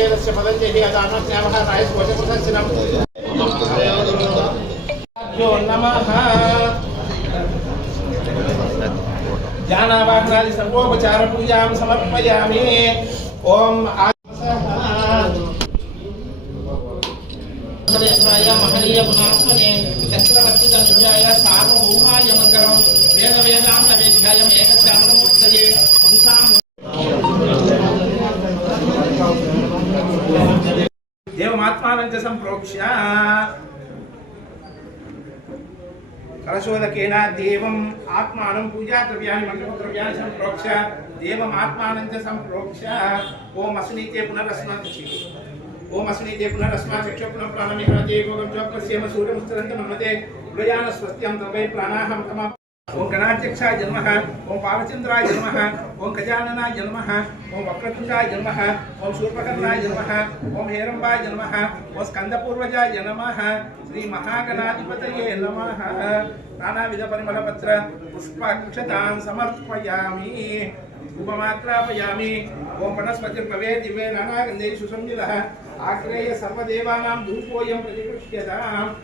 वेदस्य पतञ्जलिः अदानस्यामः रायस्वचप्रदर्शनम् यो नमः ज्ञानावाहनादि सर्वोपचार पूजां समर्पयामि ओम महनीय गुणात्मने चक्रवर्ती तनुजाय सार्वभौमाय मंगलम वेद वेदांत वेद्याय एकस्यामूर्तये देवमात्मानं च संप्रोक्ष्य कलशोदकेन देवम् आत्मानं पूजा द्रव्याणि मन्त्रद्रव्याणि संप्रोक्ष्य देवम् आत्मानं च संप्रोक्ष्य ओम अस्नीते पुनरस्मात् ओम अस्नीते पुनरस्मात् चक्षु पुनः प्राणमिहते भोगं चोपस्यम सूर्यमुस्तरन्त मन्मते प्रयाण स्वस्त्यं तवै प्राणाहं तम ओम गणाध्यक्षाय नमः ओम पावचंद्राय नमः ओम गजाननाय नमः ओम वक्रतुंडाय नमः ओम शूर्पकर्णाय नमः ओम हेरंबाय नमः ओम स्कंदपूर्वजाय नमः श्री महागणाधिपतये नमः नानाविध परिमलपत्र पुष्पाक्षतान् समर्पयामि उपमात्रापयामि ओम वनस्पतिर्भवे दिव्ये नानागन्धैः सुसंयुतः आग्रेय सर्वदेवानां धूपोऽयं प्रतिगृह्यताम्